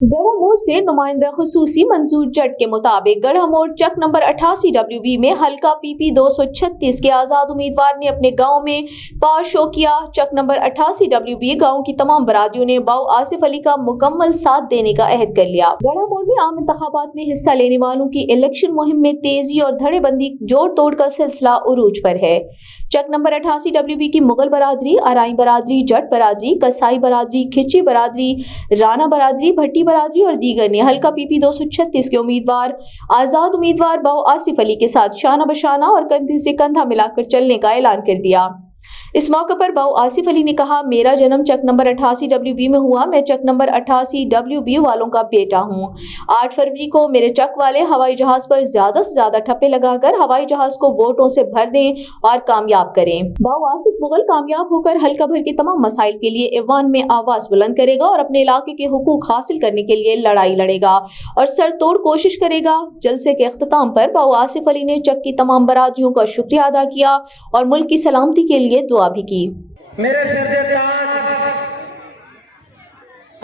गढ़ा मोड़ से नुमाइंदा खुसूसी मंजूर जट के मुताबिक गढ़ा मोड़ चक नंबर 88 WB में हल्का PP 236 के आजाद उम्मीदवार ने अपने गांव में पार शो किया। चक नंबर 88 WB गांव की तमाम बरादियों ने बाऊ आसिफ अली का मुकम्मल साथ देने का अहद कर लिया। गढ़ा मोड़ में आम इंतखाबात में हिस्सा लेने वालों की इलेक्शन मुहिम में तेजी और धड़ेबंदी जोड़ तोड़ का सिलसिला उरूज पर है। चक नंबर 88 WB की मुगल बरादरी, अराई बरादरी, जट बरादरी, कसाई बरादरी, खिची बरादरी, राना बरादरी, भट्टी बरादरी और दीगर ने हल्का PP 236 के उम्मीदवार आजाद उम्मीदवार बाऊ आसिफ अली के साथ शाना बशाना और कंधे से कंधा मिलाकर चलने का ऐलान कर दिया। इस मौके पर बाऊ आसिफ अली ने कहा, मेरा जन्म चक नंबर 88 WB में हुआ। मैं चक नंबर 88 WB वालों का बेटा हूँ। 8 फरवरी को मेरे चक वाले हवाई जहाज पर ज्यादा से ज्यादा ठप्पे लगाकर हवाई जहाज को वोटों से भर दें और कामयाब करें। बाऊ आसिफ मुगल कामयाब होकर हल्का भर के तमाम मसाइल के लिए ऐवान में आवाज बुलंद करेगा और अपने इलाके के हुकूक हासिल करने के लिए लड़ाई लड़ेगा और सर तोड़ कोशिश करेगा। जलसे के अख्ताम पर बाऊ आसिफ अली ने चक की तमाम बरादियों का शुक्रिया अदा किया और मुल्क की सलामती के लिए दुआ भी की। मेरे सिर दे ताज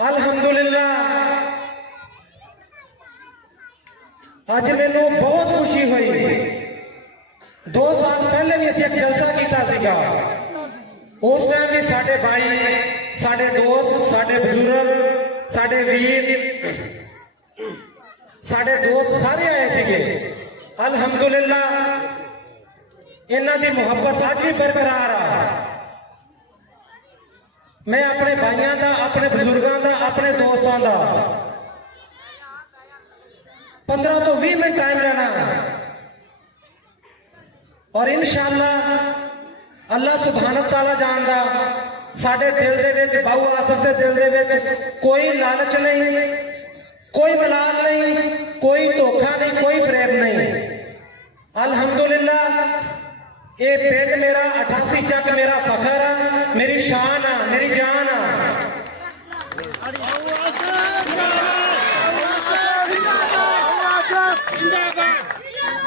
अल्हम्दुलिल्लाह अज मैनू बहुत खुशी हुई। 2 साल पहले भी एक जलसा किया सीगा। उस टाइम भी साडे भाई, साडे दोस्त, साडे बुजुर्ग, साडे वीर, साडे दोस्त सारे आए सीगे। अल्हम्दुलिल्लाह इन्हां दी मुहब्बत अज भी बरकरार आ। मैं अपने भाइयों का, अपने बुजुर्गों का, अपने दोस्तों का 15 तो 20 मिनट टाइम लेना और इंशाअल्लाह अल्लाह सुभान तआला जानदा साडे दिल दे विच, बाऊ आसिफ दे दिल दे विच कोई लालच नहीं, कोई मलाल नहीं, कोई धोखा नहीं, कोई फरेब नहीं। अल्हम्दुलिल्लाह ये पिंड मेरा 88 चक मेरा फखर है, मेरी शान है, मेरी जान है।